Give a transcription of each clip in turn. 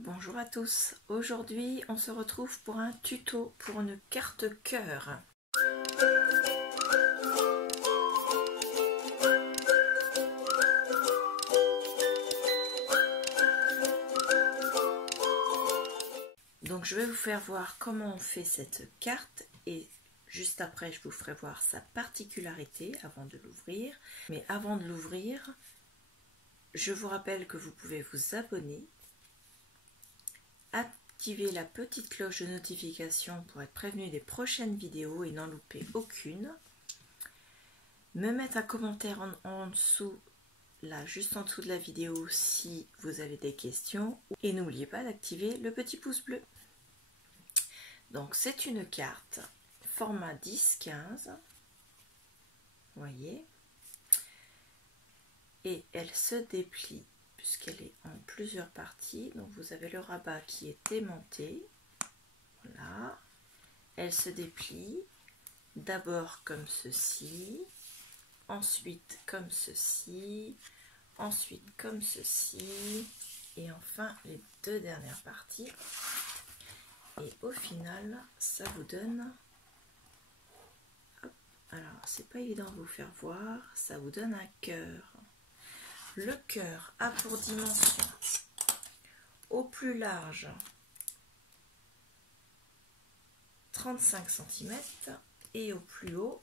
Bonjour à tous, aujourd'hui on se retrouve pour un tuto pour une carte cœur. Donc je vais vous faire voir comment on fait cette carte et juste après je vous ferai voir sa particularité avant de l'ouvrir. Mais avant de l'ouvrir, je vous rappelle que vous pouvez vous abonner, activer la petite cloche de notification pour être prévenu des prochaines vidéos et n'en louper aucune. Me mettre un commentaire en dessous, là juste en dessous de la vidéo si vous avez des questions. Et n'oubliez pas d'activer le petit pouce bleu. Donc c'est une carte format 10-15, vous voyez. Et elle se déplie puisqu'elle est en plusieurs parties. Donc vous avez le rabat qui est aimanté. Voilà. Elle se déplie d'abord comme ceci, ensuite comme ceci, ensuite comme ceci, et enfin les deux dernières parties. Et au final, ça vous donne... Hop, alors, c'est pas évident de vous faire voir, ça vous donne un cœur. Le cœur a pour dimension au plus large 35 cm et au plus haut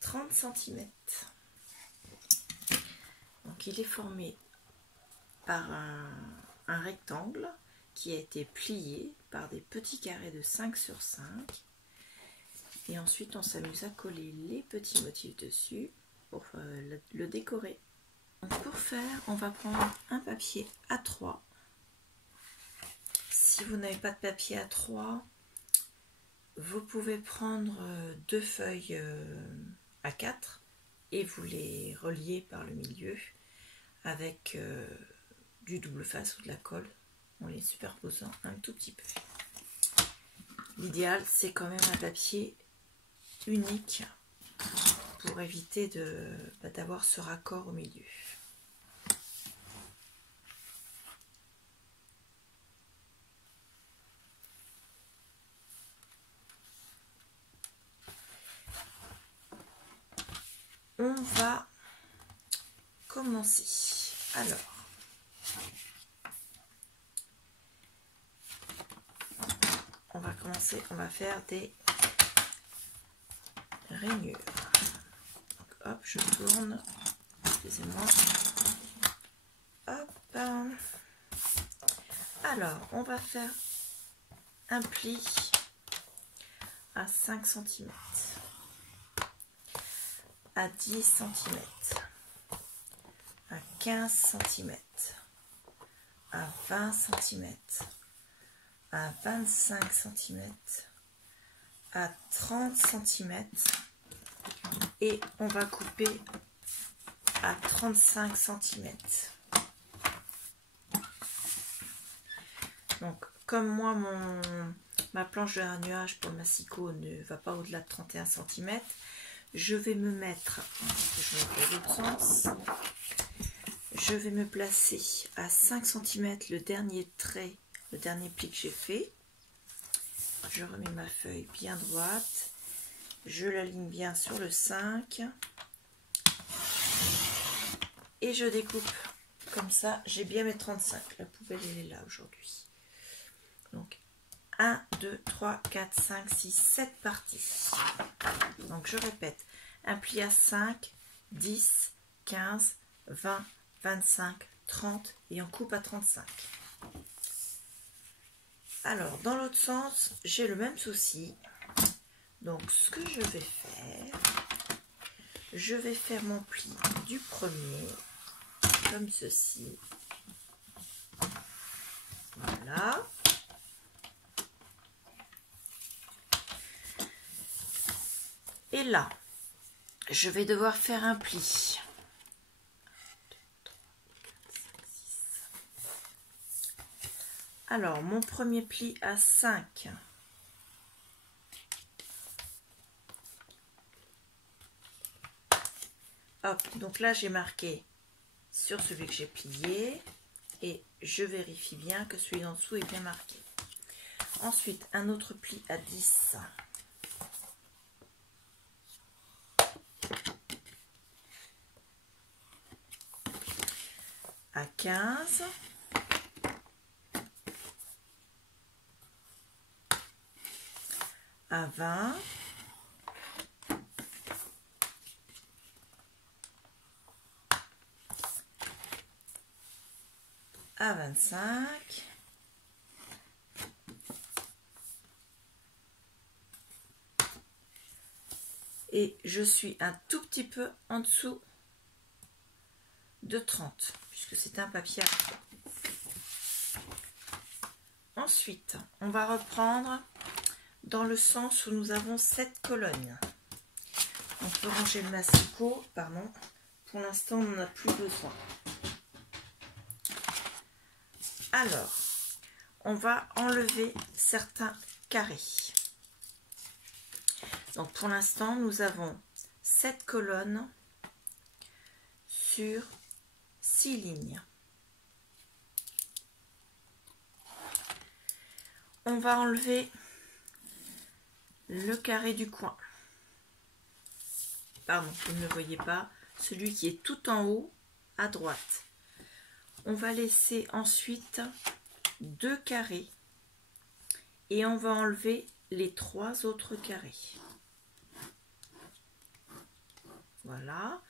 30 cm. Donc il est formé par un rectangle qui a été plié par des petits carrés de 5 sur 5. Et ensuite on s'amuse à coller les petits motifs dessus pour le décorer. Donc pour faire, on va prendre un papier A3. Si vous n'avez pas de papier A3, vous pouvez prendre deux feuilles A4 et vous les relier par le milieu avec du double face ou de la colle, en les superposant un tout petit peu. L'idéal, c'est quand même un papier unique pour éviter d'avoir ce raccord au milieu. On va commencer. Alors, on va faire des rainures. Donc, hop, je tourne. Excusez-moi. Hop. Alors, on va faire un pli à 5 cm, à 10 cm, à 15 cm, à 20 cm, à 25 cm, à 30 cm et on va couper à 35 cm. Donc comme moi ma planche de un nuage pour le massicot ne va pas au-delà de 31 cm, je vais me mettre, je vais faire l'autre sens, je vais me placer à 5 cm le dernier trait, le dernier pli que j'ai fait. Je remets ma feuille bien droite, je l'aligne bien sur le 5 et je découpe comme ça. J'ai bien mes 35, la poubelle elle est là aujourd'hui. Donc 1, 2, 3, 4, 5, 6, 7 parties. Donc je répète, un pli à 5, 10, 15, 20, 25, 30 et on coupe à 35. Alors dans l'autre sens, j'ai le même souci. Donc ce que je vais faire mon pli du premier comme ceci. Voilà. Et là, je vais devoir faire un pli. 1, 2, 3, 4, 5, 6. Alors, mon premier pli à 5. Hop, donc là j'ai marqué sur celui que j'ai plié et je vérifie bien que celui d'en dessous est bien marqué. Ensuite, un autre pli à 10. À 15. À 20. À 25. Et je suis un tout petit peu en dessous de 30, puisque c'est un papier à 3. Ensuite, on va reprendre dans le sens où nous avons 7 colonnes. On peut ranger le massicot, pardon. Pour l'instant, on n'en a plus besoin. Alors, on va enlever certains carrés. Donc, pour l'instant, nous avons 7 colonnes sur 6 lignes. On va enlever le carré du coin. Pardon, vous ne le voyez pas. Celui qui est tout en haut à droite. On va laisser ensuite 2 carrés et on va enlever les 3 autres carrés. Voilà.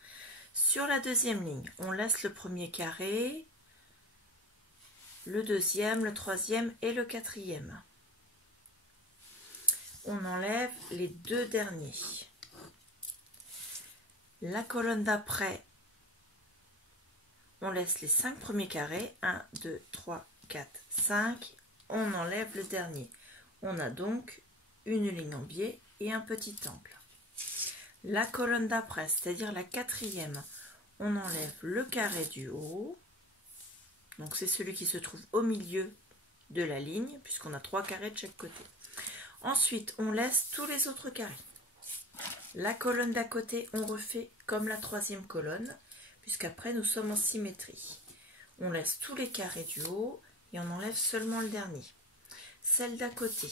Sur la deuxième ligne, on laisse le premier carré, le deuxième, le troisième et le quatrième. On enlève les 2 derniers. La colonne d'après, on laisse les 5 premiers carrés, 1, 2, 3, 4, 5, on enlève le dernier. On a donc une ligne en biais et un petit angle. La colonne d'après, c'est-à-dire la quatrième, on enlève le carré du haut, donc c'est celui qui se trouve au milieu de la ligne, puisqu'on a 3 carrés de chaque côté. Ensuite, on laisse tous les autres carrés. La colonne d'à côté, on refait comme la troisième colonne, puisqu'après nous sommes en symétrie. On laisse tous les carrés du haut et on enlève seulement le dernier. Celle d'à côté,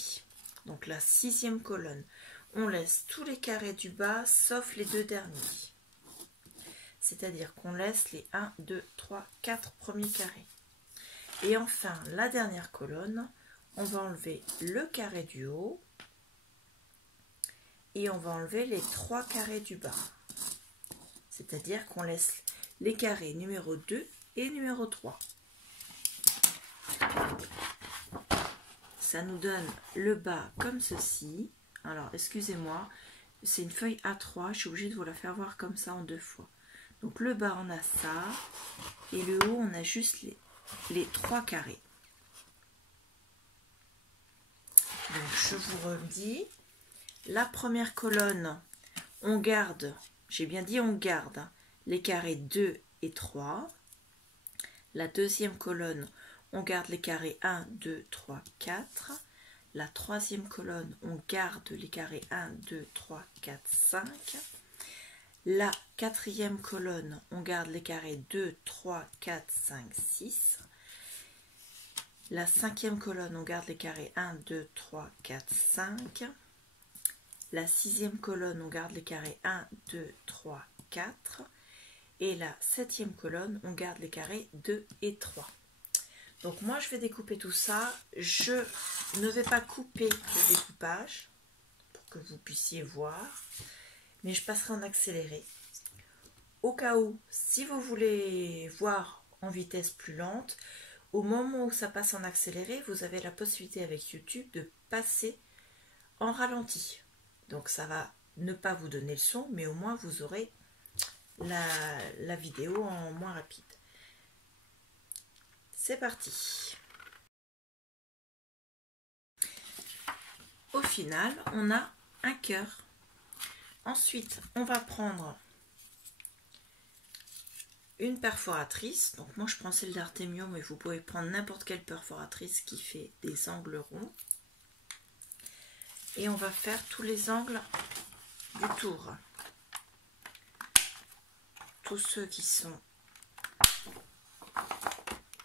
donc la 6e colonne, on laisse tous les carrés du bas sauf les 2 derniers. C'est-à-dire qu'on laisse les 1, 2, 3, 4 premiers carrés. Et enfin, la dernière colonne, on va enlever le carré du haut et on va enlever les 3 carrés du bas. C'est-à-dire qu'on laisse les carrés numéro 2 et numéro 3. Ça nous donne le bas comme ceci. Alors, excusez-moi, c'est une feuille A3, je suis obligée de vous la faire voir comme ça en 2 fois. Donc le bas, on a ça, et le haut, on a juste les 3 carrés. Donc je vous redis, la première colonne, on garde, j'ai bien dit on garde, les carrés 2 et 3. La deuxième colonne, on garde les carrés 1, 2, 3, 4. La troisième colonne, on garde les carrés 1, 2, 3, 4, 5. La quatrième colonne, on garde les carrés 2, 3, 4, 5, 6. La cinquième colonne, on garde les carrés 1, 2, 3, 4, 5. La sixième colonne, on garde les carrés 1, 2, 3, 4. Et la septième colonne, on garde les carrés 2 et 3. Donc moi, je vais découper tout ça. Je ne vais pas couper le découpage pour que vous puissiez voir, mais je passerai en accéléré. Au cas où, si vous voulez voir en vitesse plus lente, au moment où ça passe en accéléré, vous avez la possibilité avec YouTube de passer en ralenti. Donc ça va ne pas vous donner le son, mais au moins vous aurez la vidéo en moins rapide. C'est parti. Au final, on a un cœur. Ensuite, on va prendre une perforatrice. Donc moi, je prends celle d'Artemio, mais vous pouvez prendre n'importe quelle perforatrice qui fait des angles ronds. Et on va faire tous les angles du tour. Tous ceux qui sont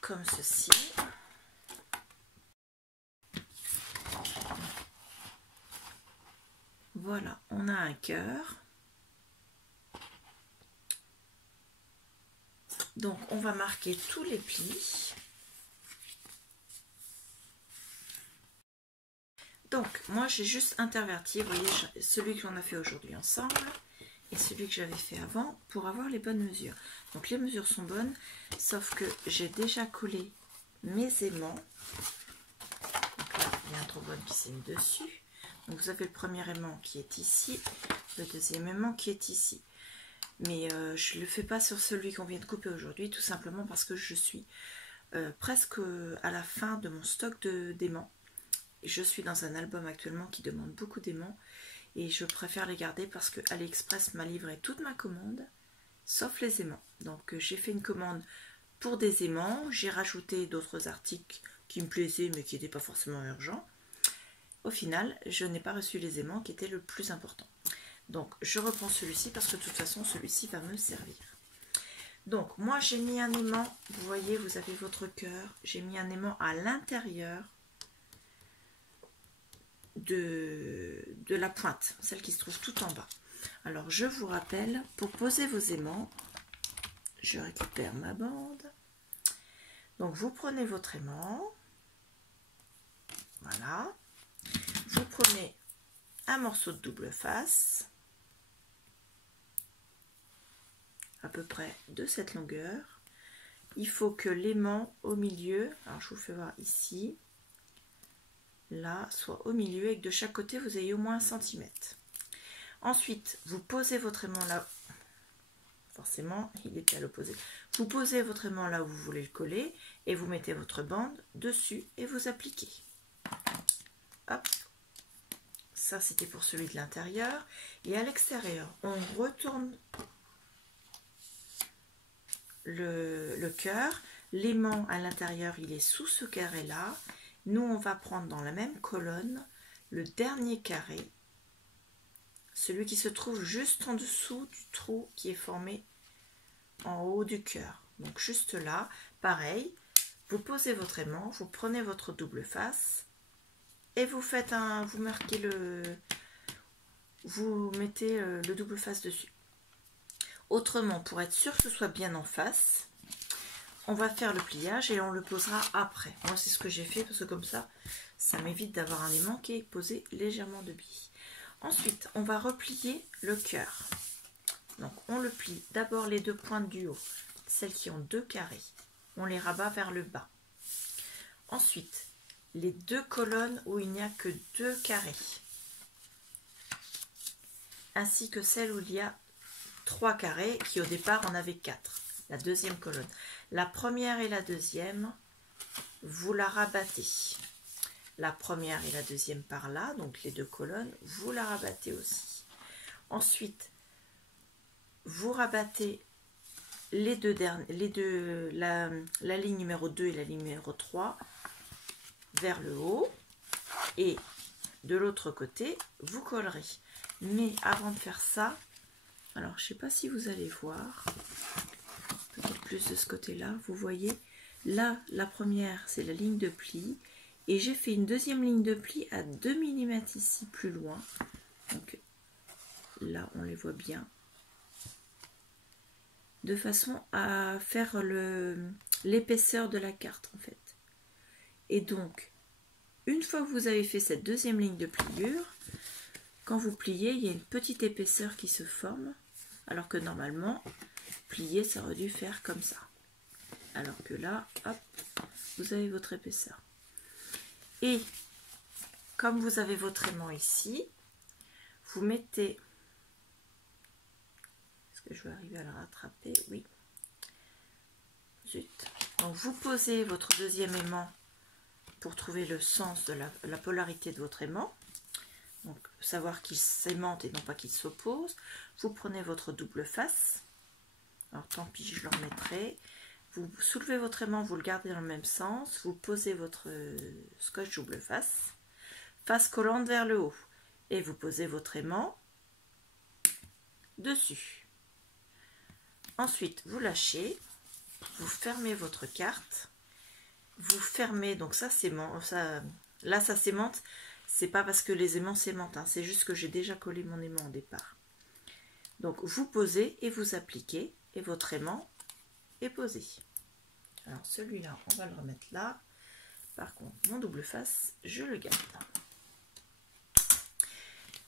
comme ceci. Voilà, on a un cœur. Donc on va marquer tous les plis. Donc moi j'ai juste interverti, vous voyez, celui qu'on a fait aujourd'hui ensemble et celui que j'avais fait avant pour avoir les bonnes mesures. Donc les mesures sont bonnes, sauf que j'ai déjà collé mes aimants. Donc là, il y a un trombone qui s'est mis dessus. Donc vous avez le premier aimant qui est ici, le deuxième aimant qui est ici. Mais je ne le fais pas sur celui qu'on vient de couper aujourd'hui, tout simplement parce que je suis presque à la fin de mon stock d'aimants. Je suis dans un album actuellement qui demande beaucoup d'aimants et je préfère les garder parce que AliExpress m'a livré toute ma commande, sauf les aimants. Donc j'ai fait une commande pour des aimants, j'ai rajouté d'autres articles qui me plaisaient mais qui n'étaient pas forcément urgents. Au final, je n'ai pas reçu les aimants qui étaient le plus important. Donc je reprends celui-ci parce que de toute façon celui-ci va me servir. Donc moi j'ai mis un aimant, vous voyez, vous avez votre cœur, j'ai mis un aimant à l'intérieur de la pointe, celle qui se trouve tout en bas. Alors je vous rappelle, pour poser vos aimants, je récupère ma bande. Donc vous prenez votre aimant, voilà, vous prenez un morceau de double face, à peu près de cette longueur. Il faut que l'aimant au milieu, alors je vous fais voir ici, là, soit au milieu et que de chaque côté vous ayez au moins 1 cm. Ensuite, vous posez votre aimant là, forcément il était à l'opposé. Vous posez votre aimant là où vous voulez le coller et vous mettez votre bande dessus et vous appliquez. Hop, ça c'était pour celui de l'intérieur. Et à l'extérieur, on retourne le cœur. L'aimant à l'intérieur, il est sous ce carré là. Nous, on va prendre dans la même colonne le dernier carré, celui qui se trouve juste en dessous du trou qui est formé en haut du cœur. Donc juste là, pareil, vous posez votre aimant, vous prenez votre double face et vous faites vous marquez vous mettez le double face dessus. Autrement, pour être sûr que ce soit bien en face, on va faire le pliage et on le posera après. Moi, c'est ce que j'ai fait parce que comme ça, ça m'évite d'avoir un aimant qui est posé légèrement de biais. Ensuite, on va replier le cœur. Donc, on le plie d'abord les deux pointes du haut, celles qui ont 2 carrés. On les rabat vers le bas. Ensuite, les 2 colonnes où il n'y a que 2 carrés, ainsi que celle où il y a 3 carrés, qui au départ en avait 4. La deuxième colonne. La première et la deuxième, vous la rabattez. La première et la deuxième par là, donc les 2 colonnes, vous la rabattez aussi. Ensuite, vous rabattez la ligne numéro 2 et la ligne numéro 3 vers le haut. Et de l'autre côté, vous collerez. Mais avant de faire ça, alors je ne sais pas si vous allez voir, peut-être plus de ce côté-là, vous voyez, là, la première, c'est la ligne de pli. Et j'ai fait une deuxième ligne de pli à 2 mm ici, plus loin. Donc là, on les voit bien. De façon à faire l'épaisseur de la carte, en fait. Et donc, une fois que vous avez fait cette deuxième ligne de pliure, quand vous pliez, il y a une petite épaisseur qui se forme. Alors que normalement, plier, ça aurait dû faire comme ça. Alors que là, hop, vous avez votre épaisseur. Et comme vous avez votre aimant ici, vous mettez... Est-ce que je vais arriver à le rattraper? Oui. Zut. Donc vous posez votre deuxième aimant pour trouver le sens de la polarité de votre aimant. Donc savoir qu'il s'aimante et non pas qu'il s'oppose. Vous prenez votre double face. Alors tant pis, je le remettrai. Vous soulevez votre aimant, vous le gardez dans le même sens. Vous posez votre scotch double face. Face collante vers le haut. Et vous posez votre aimant dessus. Ensuite, vous lâchez. Vous fermez votre carte. fermer, donc ça là ça s'aimante, c'est pas parce que les aimants s'aimantent, hein, c'est juste que j'ai déjà collé mon aimant au départ. Donc vous posez et vous appliquez et votre aimant est posé. Alors celui-là, on va le remettre là. Par contre, mon double face, je le garde.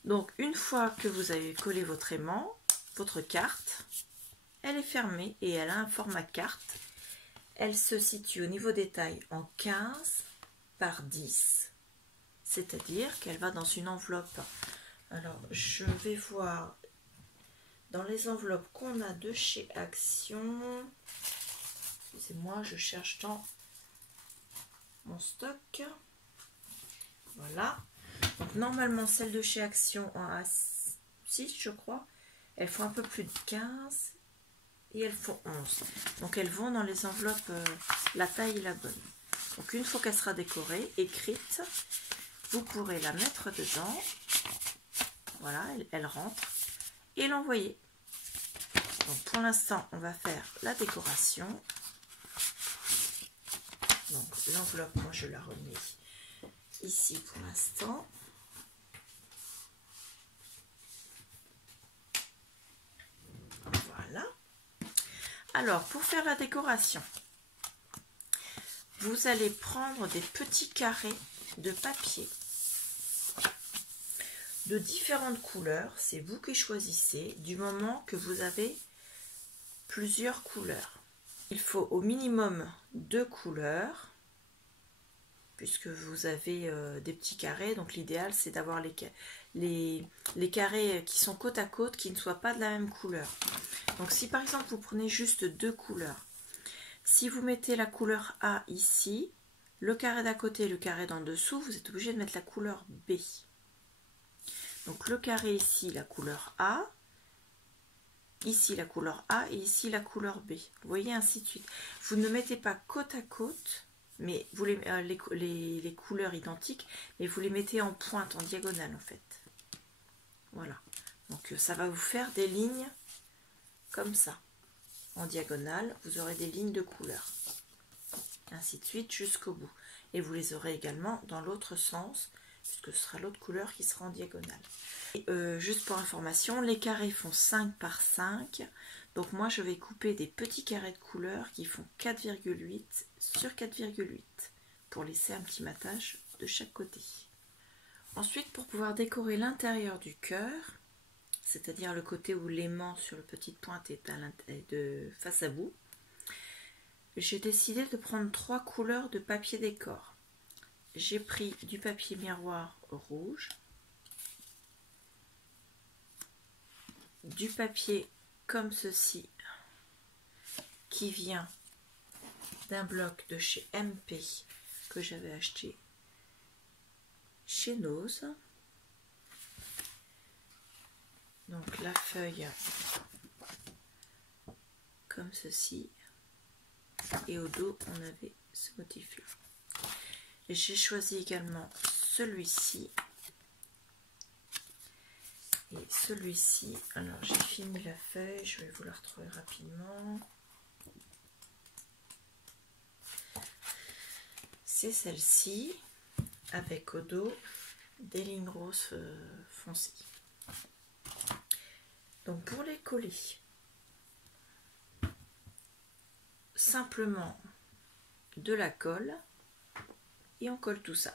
Donc une fois que vous avez collé votre aimant, votre carte, elle est fermée et elle a un format carte. Elle se situe au niveau des tailles en 15 par 10. C'est-à-dire qu'elle va dans une enveloppe. Alors je vais voir dans les enveloppes qu'on a de chez Action. Excusez-moi, je cherche dans mon stock. Voilà. Donc normalement celles de chez Action en A6 je crois, elles font un peu plus de 15 et elles font 11. Donc elles vont dans les enveloppes, la taille est la bonne. Donc une fois qu'elle sera décorée, écrite, vous pourrez la mettre dedans. Voilà, elle rentre et l'envoyer. Donc pour l'instant on va faire la décoration. Donc l'enveloppe, moi je la remets ici pour l'instant. Voilà. Alors pour faire la décoration, vous allez prendre des petits carrés de papier de différentes couleurs. C'est vous qui choisissez du moment que vous avez plusieurs couleurs. Il faut au minimum 2 couleurs puisque vous avez des petits carrés, donc l'idéal c'est d'avoir les carrés qui sont côte à côte, qui ne soient pas de la même couleur. Donc si par exemple vous prenez juste 2 couleurs, si vous mettez la couleur A ici, le carré d'à côté et le carré d'en dessous, vous êtes obligé de mettre la couleur B. Donc le carré ici, la couleur A, ici la couleur A et ici la couleur B. Vous voyez, ainsi de suite. Vous ne mettez pas côte à côte, mais vous les couleurs identiques, mais vous les mettez en pointe, en diagonale en fait. Voilà. Donc ça va vous faire des lignes comme ça. En diagonale, vous aurez des lignes de couleurs. Ainsi de suite jusqu'au bout. Et vous les aurez également dans l'autre sens, puisque ce sera l'autre couleur qui sera en diagonale. Et, juste pour information, les carrés font 5 par 5. Donc moi je vais couper des petits carrés de couleur qui font 4,8 sur 4,8 pour laisser un petit matage de chaque côté. Ensuite, pour pouvoir décorer l'intérieur du cœur, c'est-à-dire le côté où l'aimant sur la petite pointe est de face à vous, j'ai décidé de prendre 3 couleurs de papier décor. J'ai pris du papier miroir rouge, du papier comme ceci qui vient d'un bloc de chez MP que j'avais acheté chez Nose. Donc la feuille comme ceci et au dos on avait ce motif là. J'ai choisi également celui-ci et celui-ci. Alors j'ai fini la feuille, je vais vous la retrouver rapidement. C'est celle-ci avec au dos des lignes roses foncées. Donc pour les coller, simplement de la colle et on colle tout ça.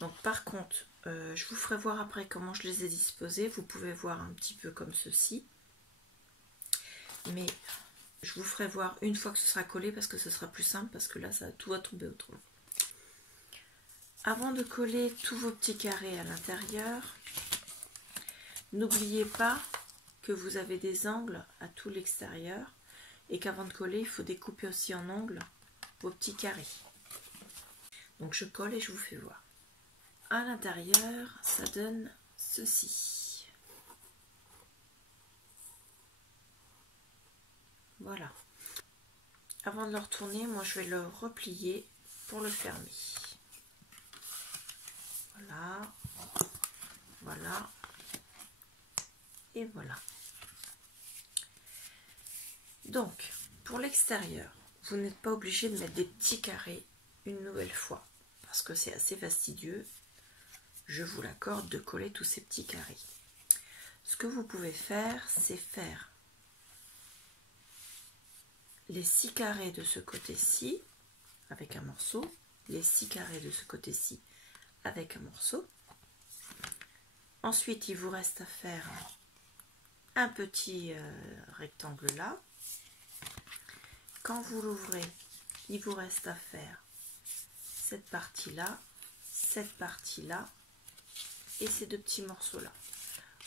Donc par contre, je vous ferai voir après comment je les ai disposés. Vous pouvez voir un petit peu comme ceci. Mais je vous ferai voir une fois que ce sera collé parce que ce sera plus simple, parce que là tout va tomber autrement. Avant de coller tous vos petits carrés à l'intérieur, n'oubliez pas que vous avez des angles à tout l'extérieur et qu'avant de coller, il faut découper aussi en angles vos petits carrés. Donc je colle et je vous fais voir. À l'intérieur, ça donne ceci. Voilà. Avant de le retourner, moi je vais le replier pour le fermer. Voilà. Voilà. Et voilà. Donc, pour l'extérieur, vous n'êtes pas obligé de mettre des petits carrés une nouvelle fois, parce que c'est assez fastidieux, je vous l'accorde, de coller tous ces petits carrés. Ce que vous pouvez faire, c'est faire les 6 carrés de ce côté-ci avec un morceau, les 6 carrés de ce côté-ci avec un morceau. Ensuite, il vous reste à faire un petit rectangle là. Quand vous l'ouvrez, il vous reste à faire cette partie-là et ces 2 petits morceaux-là.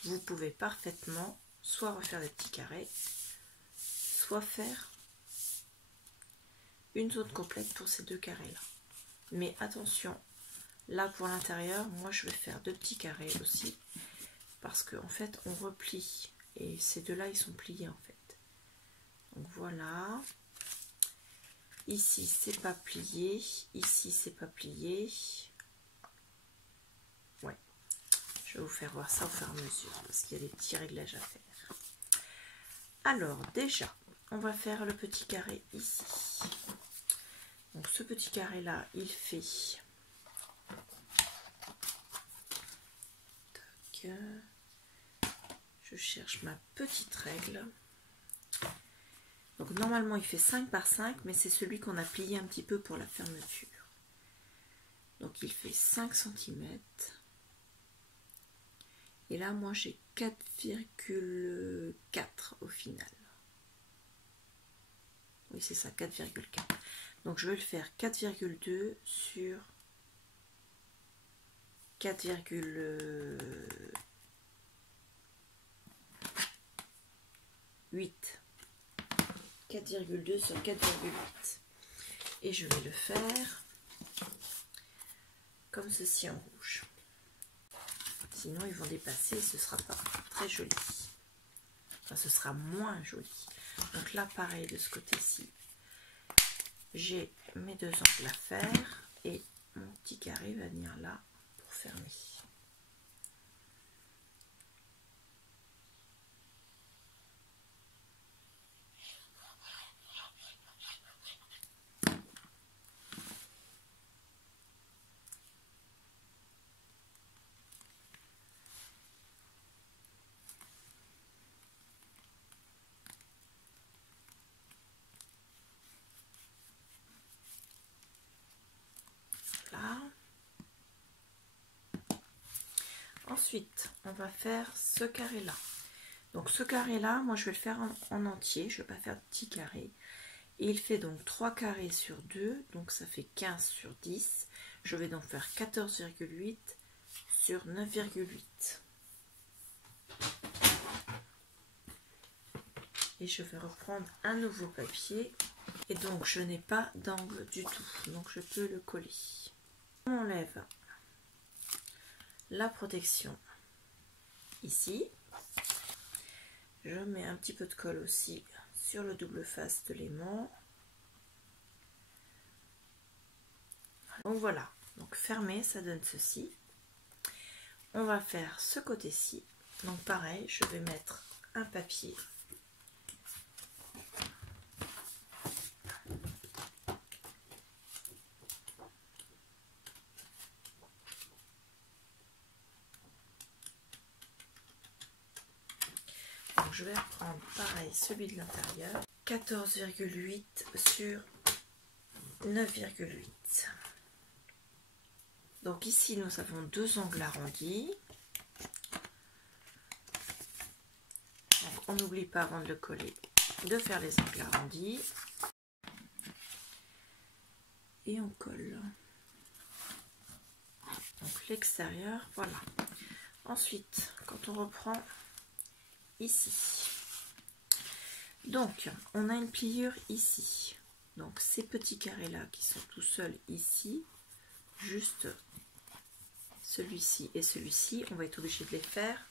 Vous pouvez parfaitement soit refaire des petits carrés, soit faire une zone complète pour ces 2 carrés-là. Mais attention, là pour l'intérieur, moi je vais faire 2 petits carrés aussi, parce qu'en fait on replie, et ces 2-là ils sont pliés en fait. Donc voilà. Ici c'est pas plié, ici c'est pas plié. Ouais, je vais vous faire voir ça au fur et à mesure parce qu'il y a des petits réglages à faire. Alors déjà, on va faire le petit carré ici. Donc ce petit carré là, il fait tac. Je cherche ma petite règle. Donc normalement il fait 5 par 5, mais c'est celui qu'on a plié un petit peu pour la fermeture. Donc il fait 5 cm. Et là moi j'ai 4,4 au final. Oui c'est ça, 4,4. Donc je vais le faire 4,2 sur 4,8. 4,2 sur 4,8. Et je vais le faire comme ceci en rouge. Sinon ils vont dépasser et ce sera pas très joli. Enfin ce sera moins joli. Donc là pareil de ce côté-ci. J'ai mes 2 angles à faire et mon petit carré va venir là pour fermer. Là. Ensuite, on va faire ce carré-là. Donc ce carré-là, moi je vais le faire en entier, je ne vais pas faire de petits carrés. Et il fait donc 3 carrés sur 2, donc ça fait 15 sur 10. Je vais donc faire 14,8 sur 9,8. Et je vais reprendre un nouveau papier. Et donc je n'ai pas d'angle du tout, donc je peux le coller. On enlève la protection ici. Je mets un petit peu de colle aussi sur le double face de l'aimant. Donc voilà, donc fermé, ça donne ceci. On va faire ce côté-ci. Donc pareil, je vais mettre un papier. Donc je vais reprendre pareil celui de l'intérieur. 14,8 sur 9,8. Donc ici nous avons 2 angles arrondis. Donc, on n'oublie pas avant de le coller de faire les angles arrondis. Et on colle. Donc l'extérieur, voilà. Ensuite, quand on reprend ici. Donc on a une pliure ici. Donc ces petits carrés là qui sont tout seuls ici, juste celui-ci et celui-ci, on va être obligé de les faire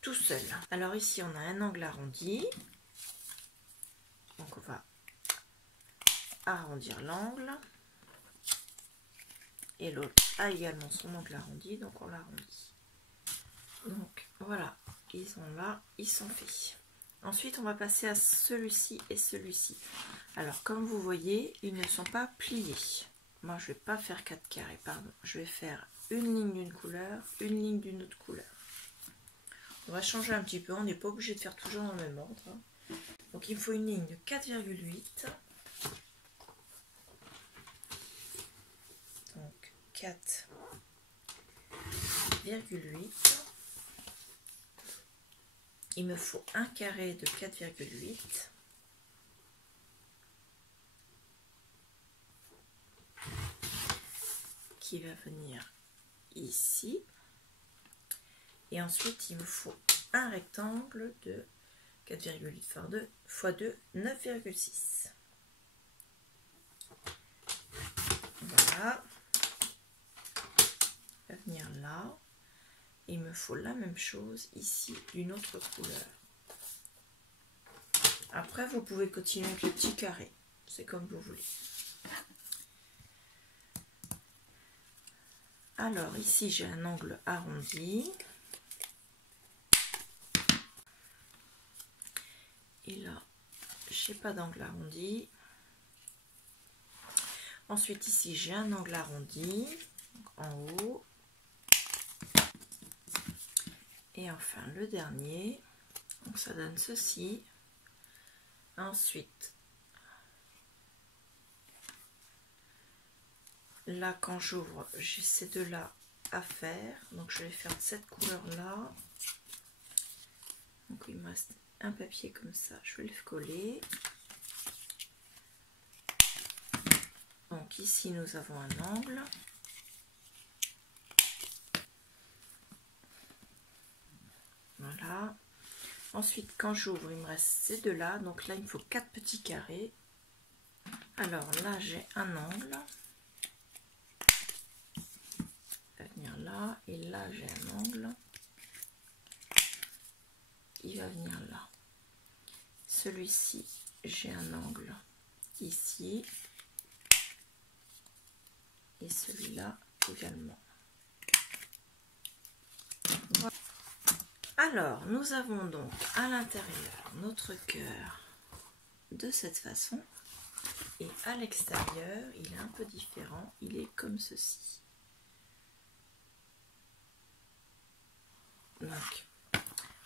tout seul. Alors ici on a un angle arrondi, donc on va arrondir l'angle, et l'autre a également son angle arrondi, donc on l'arrondit. Donc voilà, ils sont là, ils sont faits. Ensuite, on va passer à celui-ci et celui-ci. Alors, comme vous voyez, ils ne sont pas pliés. Moi, je ne vais pas faire 4 carrés, pardon. Je vais faire une ligne d'une couleur, une ligne d'une autre couleur. On va changer un petit peu, on n'est pas obligé de faire toujours dans le même ordre. Donc, il me faut une ligne de 4,8. Donc, 4,8. Il me faut un carré de 4,8 qui va venir ici. Et ensuite, il me faut un rectangle de 4,8 x 2 x 2, 9,6. Voilà. Il va venir là. Il me faut la même chose ici d'une autre couleur. Après, vous pouvez continuer avec les petits carrés. C'est comme vous voulez. Alors, ici, j'ai un angle arrondi. Et là, j'ai pas d'angle arrondi. Ensuite, ici, j'ai un angle arrondi. Donc, en haut. Et enfin, le dernier. Donc, ça donne ceci. Ensuite, là, quand j'ouvre, j'ai ces deux-là à faire. Donc, je vais faire cette couleur-là. Donc, il me reste un papier comme ça. Je vais le coller. Donc, ici, nous avons un angle. Voilà. Ensuite, quand j'ouvre, il me reste ces deux-là. Donc là, il me faut 4 petits carrés. Alors là, j'ai un angle. Il va venir là. Et là, j'ai un angle. Il va venir là. Celui-ci, j'ai un angle ici. Et celui-là également. Voilà. Alors, nous avons donc à l'intérieur notre cœur de cette façon. Et à l'extérieur, il est un peu différent. Il est comme ceci. Donc,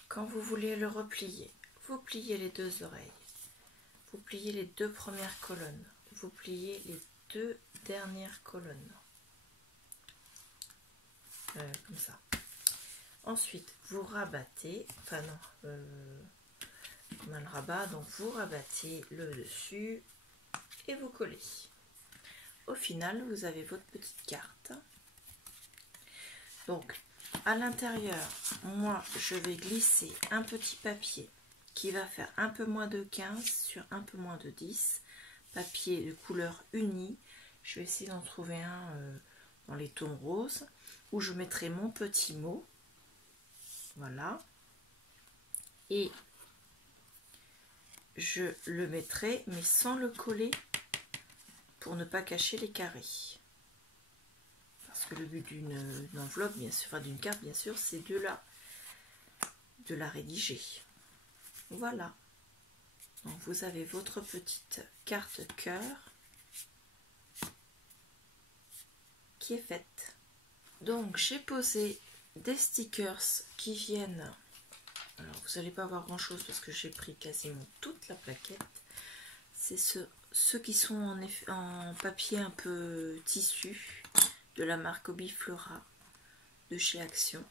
quand vous voulez le replier, vous pliez les deux oreilles. Vous pliez les deux premières colonnes. Vous pliez les deux dernières colonnes. Comme ça. Ensuite, vous rabattez. Enfin non, on a le rabat. Donc, vous rabattez le dessus et vous collez. Au final, vous avez votre petite carte. Donc, à l'intérieur, moi, je vais glisser un petit papier qui va faire un peu moins de 15 sur un peu moins de 10. Papier de couleur unie. Je vais essayer d'en trouver un dans les tons roses où je mettrai mon petit mot. Voilà. Et je le mettrai, mais sans le coller pour ne pas cacher les carrés. Parce que le but d'une enveloppe, bien sûr, enfin d'une carte, bien sûr, c'est de la rédiger. Voilà. Donc vous avez votre petite carte cœur qui est faite. Donc j'ai posé des stickers qui viennent. Alors vous n'allez pas voir grand chose parce que j'ai pris quasiment toute la plaquette. C'est ceux qui sont en papier un peu tissu de la marque Obiflora de chez Action.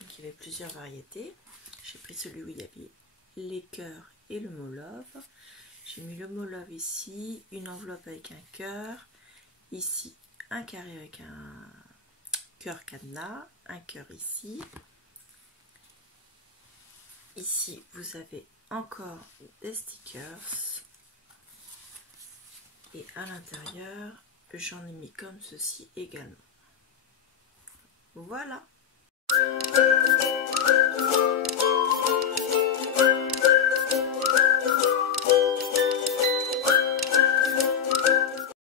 Donc il y avait plusieurs variétés. J'ai pris celui où il y avait les cœurs et le mot love. J'ai mis le mot love ici, une enveloppe avec un cœur, ici un carré avec un cœur cadenas, un cœur ici. Ici vous avez encore des stickers et à l'intérieur j'en ai mis comme ceci également. Voilà.